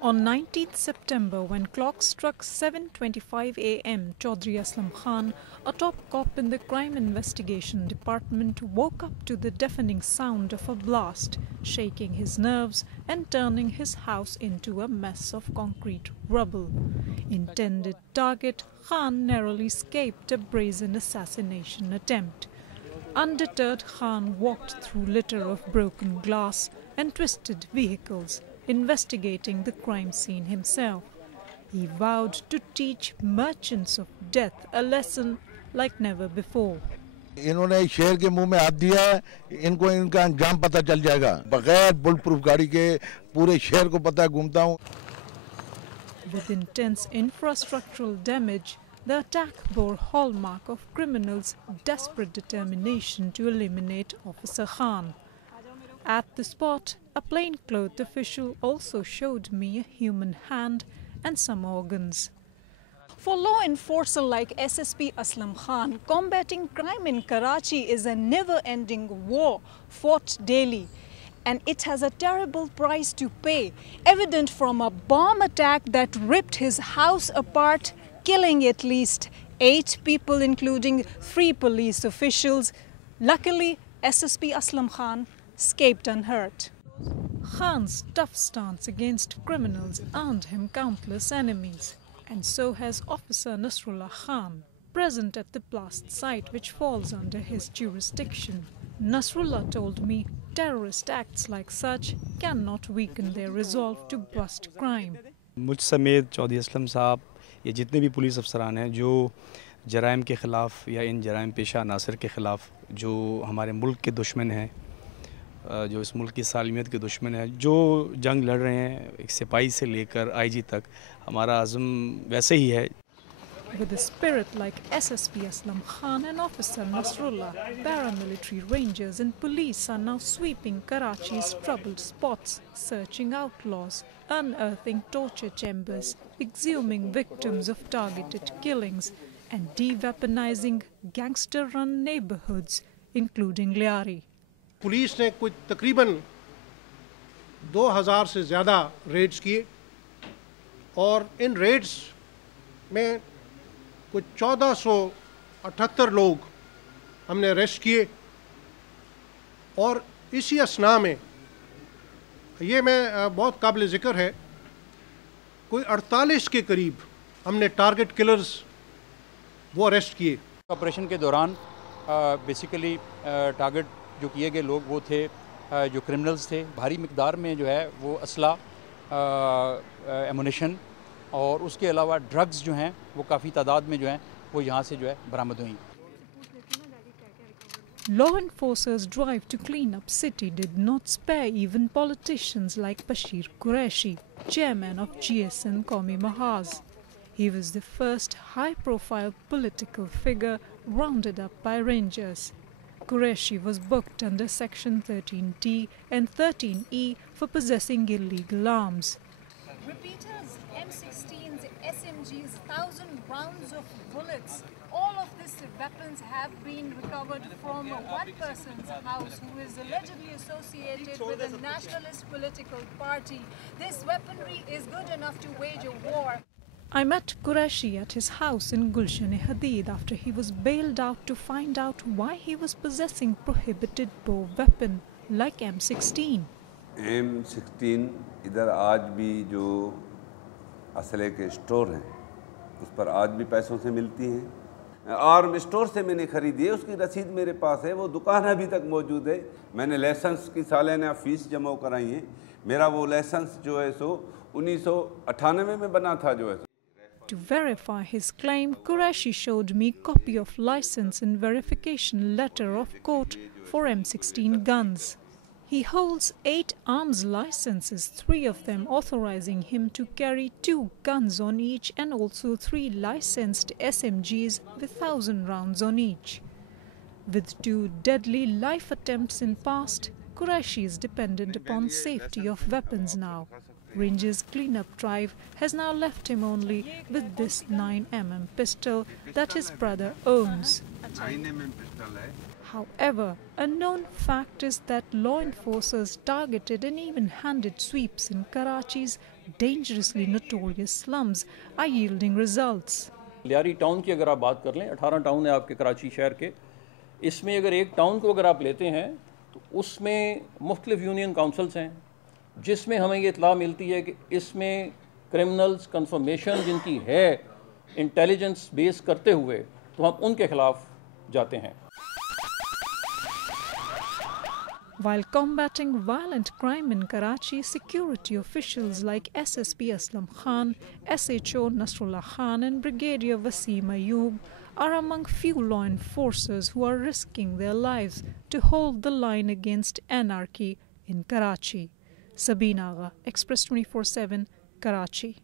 On 19th September, when clock struck 7:25 a.m., Chaudhry Aslam Khan, a top cop in the Crime Investigation Department, woke up to the deafening sound of a blast, shaking his nerves and turning his house into a mess of concrete rubble. Intended target, Khan narrowly escaped a brazen assassination attempt. Undeterred, Khan walked through litter of broken glass and twisted vehicles, investigating the crime scene himself. He vowed to teach merchants of death a lesson like never before. इन्होंने शेर के मुंह में हाथ दिया है, इनको इनका अंजाम पता चल जाएगा। बगैर बुलेट प्रूफ गाड़ी के पूरे शहर को पता घूमता हूँ। With intense infrastructural damage, the attack bore hallmark of criminals' desperate determination to eliminate Officer Khan. At the spot, a plainclothed official also showed me a human hand and some organs. For law enforcer like SSP Aslam Khan, combating crime in Karachi is a never-ending war fought daily. And it has a terrible price to pay, evident from a bomb attack that ripped his house apart, killing at least 8 people, including 3 police officials. Luckily, SSP Aslam Khan escaped unhurt. Khan's tough stance against criminals earned him countless enemies, and so has Officer Nasrullah Khan, present at the blast site which falls under his jurisdiction. Nasrullah told me terrorist acts like such cannot weaken their resolve to bust crime. मुझ समेत चौधरी असलम साहब ये जितने भी police अफसरान हैं जो जराइम के ख़िलाफ़ या इन जराइम पेशा अनासर के ख़िलाफ़ जो हमारे मुल्क के दुश्मन हैं, जो इस मुल्क की सालमियत के दुश्मन हैं, जो जंग लड़ रहे हैं, एक सिपाही से लेकर आईजी तक, हमारा आज़म वैसे ही है. With a spirit like SSP Aslam Khan and Officer Nasrullah, paramilitary rangers and police are now sweeping Karachi's troubled spots, searching outlaws, unearthing torture chambers, exhuming victims of targeted killings, and de-weaponizing gangster-run neighborhoods, including Liari. Police ने कुछ तकरीबन 2000 से ज़्यादा Reds किए और इन Reds में कुछ 1478 लोग हमने अरेस्ट किए और इसी असना में ये मैं बहुत काबिल ज़िक्र है कोई 48 के करीब हमने टारगेट किलर्स वो अरेस्ट किए. ऑपरेशन के दौरान बेसिकली टारगेट जो किए गए लोग वो थे जो क्रिमिनल्स थे. भारी मिकदार में जो है वो असला, एमुनेशन और उसके अलावा ड्रग्स जो हैं वो काफ़ी तादाद में जो हैं वो यहाँ से जो है बरामद हुई. Law enforcers' drive to clean up city did not spare even politicians like Bashir Qureshi, chairman of GSN Qaumi Mahaz. He was the first high-profile political figure rounded up by rangers. Qureshi was booked under Section 13T and 13E for possessing illegal arms. Repeaters, M16s, SMGs, 1,000 rounds of bullets. All of these weapons have been recovered from one person's house who is allegedly associated with a nationalist political party. This weaponry is good enough to wage a war. I met Qureshi at his house in Gulshan-e-Hadid after he was bailed out to find out why he was possessing prohibited bow weapon like M16. M16 इधर आज भी जो असले के store हैं उस पर आज भी पैसों से मिलती हैं. आर्म स्टोर से मैंने ख़रीदी है, उसकी रसीद मेरे पास है, वो दुकान अभी तक मौजूद है. मैंने लाइसेंस की सालाना फ़ीस जमा कराई है. मेरा वो लाइसेंस जो है सो 1998 में बना था जो है. To verify his claim, Qureshi showed me copy of license and verification letter of court for M16 guns. He holds 8 arms licenses, 3 of them authorizing him to carry 2 guns on each and also 3 licensed SMGs with 1,000 rounds on each. With 2 deadly life attempts in past, Qureshi is dependent upon safety of weapons now. Ranger's cleanup drive has now left him only with this 9mm pistol that his brother owns. 9mm pistol है. However, a known fact is that law enforcers targeted and even-handed sweeps in Karachi's dangerously notorious slums are yielding results. Lyari town की अगर आप बात कर लें, 18 town है आपके कराची शहर के, इसमें अगर एक टाउन को अगर आप लेते हैं तो उसमें मुख्तलिफ यूनियन काउंसिल्स हैं, जिसमें हमें ये इत्तला मिलती है कि इसमें क्रिमिनल्स कंफर्मेशन जिनकी है इंटेलिजेंस बेस करते हुए, तो हम उनके खिलाफ जाते हैं. While combating violent crime in Karachi, security officials like SSP Aslam Khan, SHO Nasrullah Khan and Brigadier Wasim Ayoub are among few law enforcers who are risking their lives to hold the line against anarchy in Karachi. Sabina Agha, Express 24/7, Karachi.